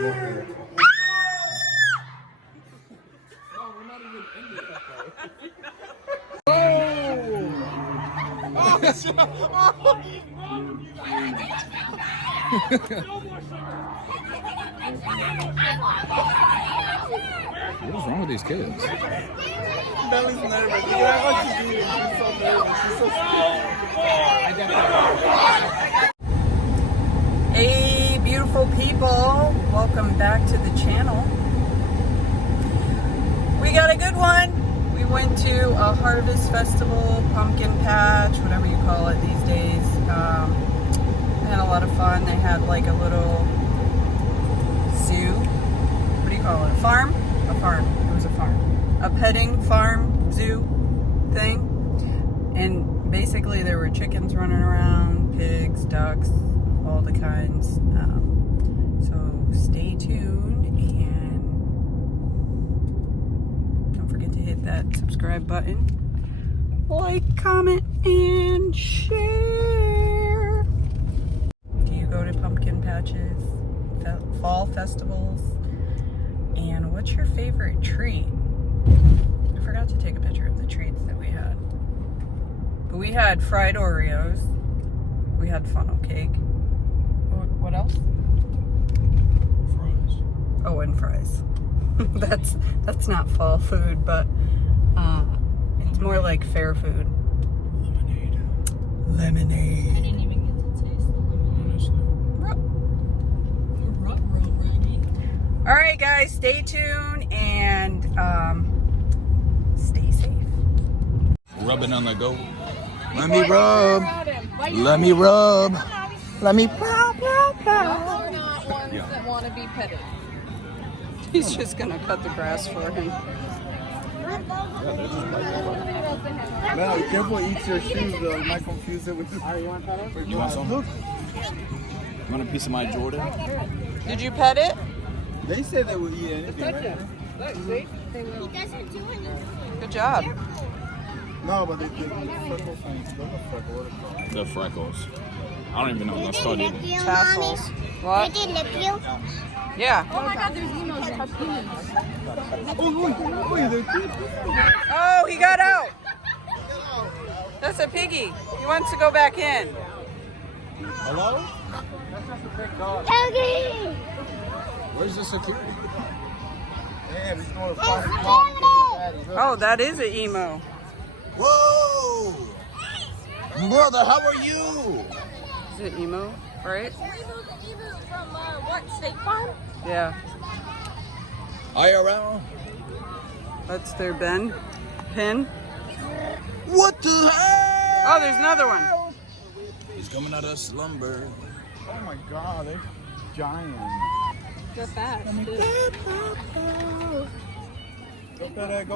What is wrong with these kids? Belly's nervous. Look at what she's eating. She's so nervous. She's so scared. Hey, beautiful people. Welcome back to the channel. We got a good one. We went to a harvest festival, pumpkin patch, whatever you call it these days. Had a lot of fun. They had like a little zoo. What do you call it? A farm? A farm. It was a farm. A petting farm zoo thing. And basically there were chickens running around, pigs, ducks, all the kinds. So stay tuned and don't forget to hit that subscribe button. Like, comment, and share. Do you go to pumpkin patches, fall festivals? And what's your favorite treat? I forgot to take a picture of the treats that we had. But we had fried Oreos. We had funnel cake. What else? Fries. Oh, and fries. that's not fall food, but it's more like fair food. Lemonade. I didn't even get to taste the lemonade. All right, guys, stay tuned and stay safe. Rubbing on the go. Let me rub. Let me rub. Let me rub. We're not ones that want to be petted. He's just gonna cut the grass for him. No, be careful, eat your shoes though. You might confuse it with. You want some? Look. You want a piece of my Jordan? Did you pet it? They say they will eat anything. Right? He doesn't do anything. Good job. No, but they freckles and freckles. The freckles. I don't even know what that's called either. Tassels. What? Yeah. Oh my god, there's emos and harpoons. Oh, he got out. That's a piggy. He wants to go back in. Hello? That's just a big dog. Where's the security? Damn, he's going to find Oh, that is an emo. Whoa! Brother, how are you? Is it emo, right? Emos from what, State Farm? Yeah. IRL? That's their pin. What the hell? Oh, there's another one. He's coming out of slumber. Oh my god, they're giant. They're fast. Go pet it,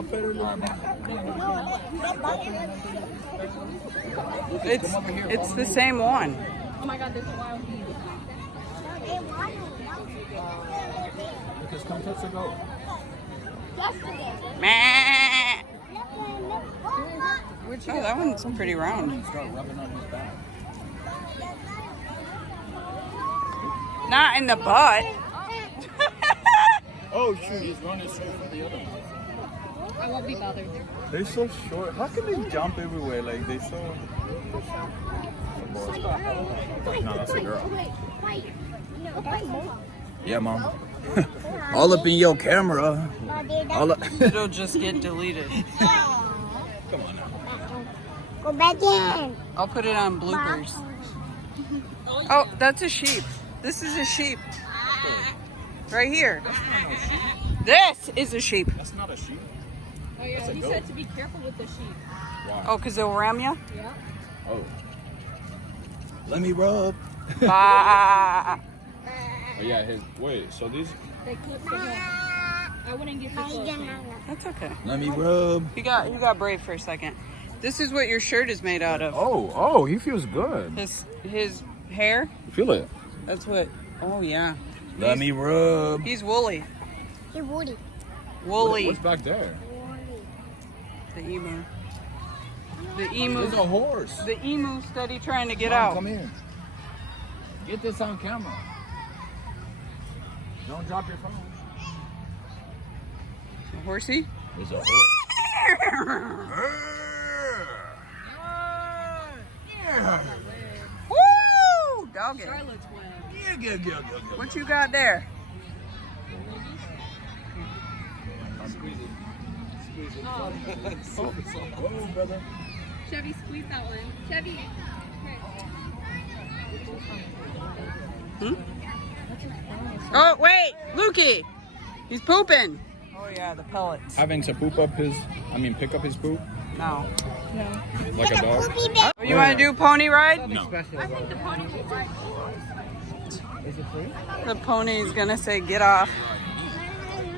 It's the same one. Oh my god, there's a wild bee. Because come touch the goat. Meh. Oh, that one's pretty round. Start rubbing on his back. Not in the butt. Oh shoot, He's running straight for the other one. I won't be bothered. they're so short. How can they jump everywhere? Like they so. No, that's a girl. Yeah, mom. All up in your camera. All up. It'll just get deleted. Come on now. Go back in. I'll put it on bloopers. Oh, that's a sheep. This is a sheep. Right here. This is a sheep. That's not a sheep. Oh yeah, he said to be careful with the sheep. Why? Oh, because they'll ram you? Yeah. Oh. Let me rub. Ah. Oh yeah, his. Wait, so these. They clip the hair. I wouldn't get this close. That's okay. Let me rub. You got brave for a second. This is what your shirt is made out of. Oh, he feels good. His hair. Feel it. That's what. Oh yeah. Let me rub. He's woolly. Hey, Woody. Woolly. What's back there? The emu. The emu. There's a horse. The emu steady trying to get Mom, out. Come in. Get this on camera. Don't drop your phone. A horsey? There's a horse. Woo! Doggy. Charlotte's web. Yeah. What you got there? Oh, Whoa, brother. Chevy, squeeze that one. Chevy. Oh, wait! Lukey! He's pooping! Oh yeah, the pellets. Having to pick up his poop No. like a dog. Oh, you want to do pony ride? No. I think the pony will ride. Is it free? The pony's gonna say get off.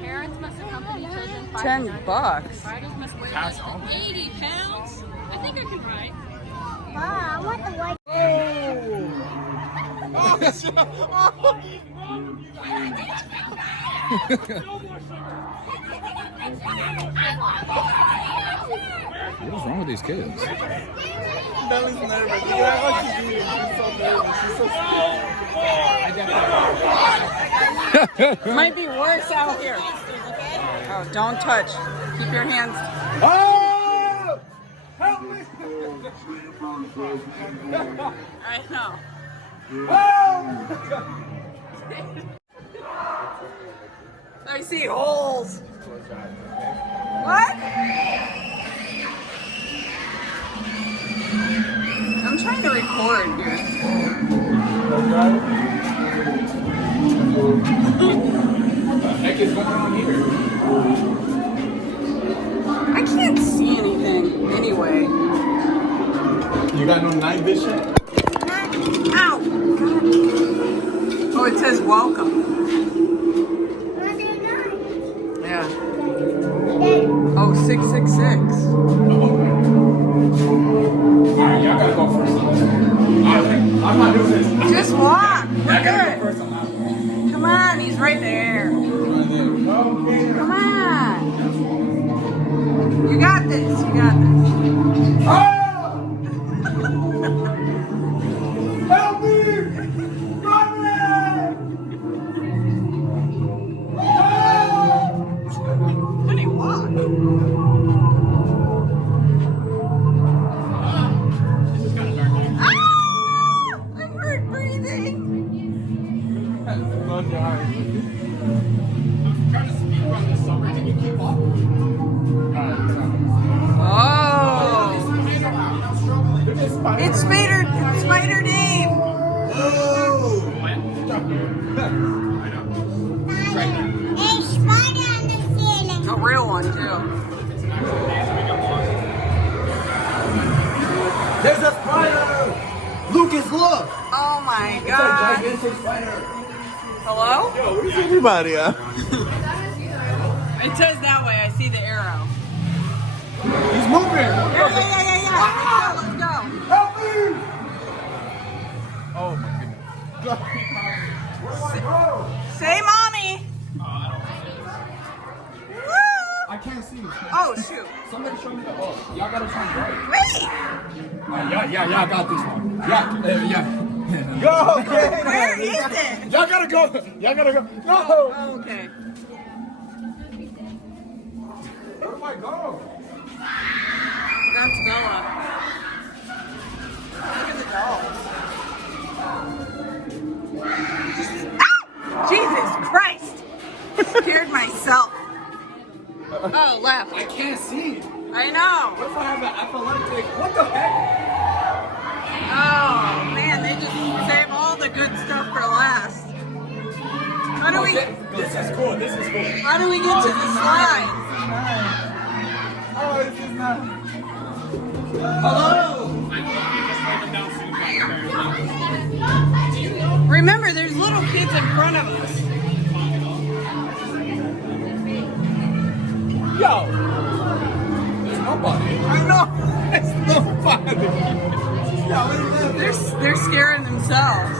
Parents must accompany children 10 bucks. Riders must wear less than 80 pounds. I think I can ride. Mom, I want the white. What is wrong with these kids? Belly's nervous. Look at how she's eating. She's so nervous. She's so scared. It might be worse out here. Oh, don't touch. Keep your hands. Oh! Help me! I know. Oh! I see holes. What? I'm trying to record here. What the heck is going on here? I can't see anything anyway. You got no night vision? Ow! God. Oh, it says welcome. Yeah. Oh, 666. Alright, y'all gotta go first. I'm not doing this. Just walk. We're Y'all gotta good. go first on that one. Come on, he's right there. Come on. You got this. You got this. Oh! Help me! Mommy! How do you walk? Ah! I'm hurt breathing. I'm trying to speak on this summer. Can you keep up? Oh. It's Spider Dave. Hey, spider on the ceiling. A real one too. There's a spider! Lucas, look! Oh my It's a god. gigantic spider. Hello? Yo, where's everybody at? It says that way. I see the arrow. He's moving! Yeah. Let's go. Help me! Oh my goodness. Where do I go? Say mommy. Woo! I can't see. Oh shoot. Somebody show me the. Oh, y'all gotta turn right. Wait. Yeah, I got this one. Yeah. Go, okay. Where is it? Y'all gotta go. Y'all gotta go. No. Oh, okay. Where do I go? That's Bella. Look at the dolls. Jesus Christ! Scared myself. Oh, left. I can't see. I know. What if I have an epileptic? What the heck? Oh man, they just save all the good stuff for last. How do we? This is cool. How do we get to the slide? Oh, this is not. Hello. Remember, there's little kids in front of us. Yo. There's nobody. I know. There's nobody. Yo, They're scaring themselves.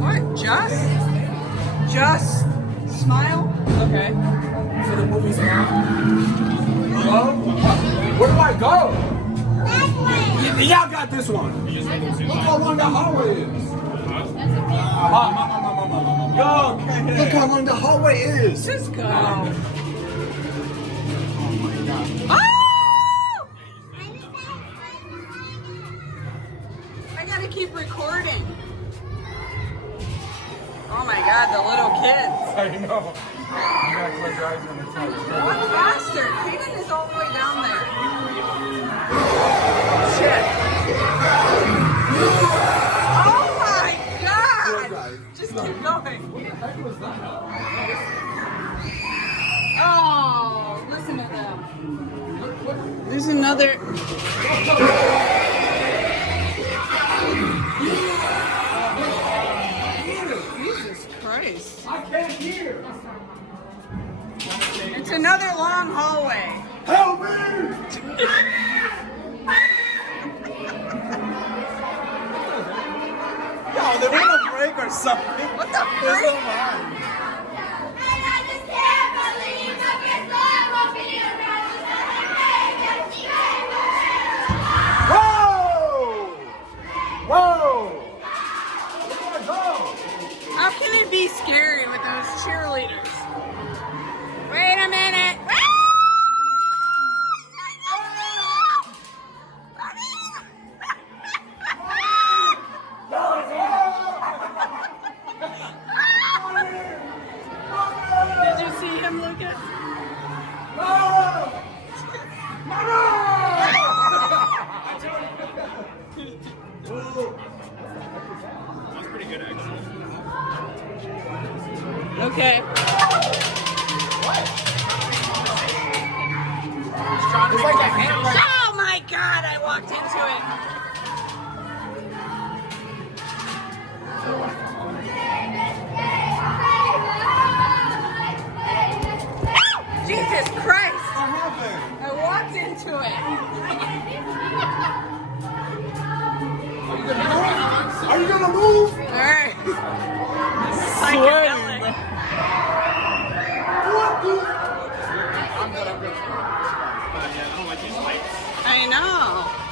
What? Just smile? Okay. So the movie's on. Hello? Where do I go? That way. Y'all got this one. Look how long that hallway is. Mom. Look how long the hallway is. Just go. Oh! I gotta keep recording. Oh my god, the little kids. I know. You gotta close your eyes when it's like. What faster? Kaden is all the way down there. Shit. Oh my god! Just keep going. Oh, listen to them. There's another. Jesus Christ. I can't hear. It's another long hallway. Help me! Yo, they want a break or something. What the freak? Whoa! Whoa! How can it be scary with those cheerleaders? Wait a minute. Did you see him, Lucas? That's pretty good, actually. Okay. It's like a hand like. Oh my god, I walked into it. Jesus Christ! What happened? I walked into it. Are you gonna move? Alright. Sweating. What the? I'm good. But yeah, I don't like these lights. I know.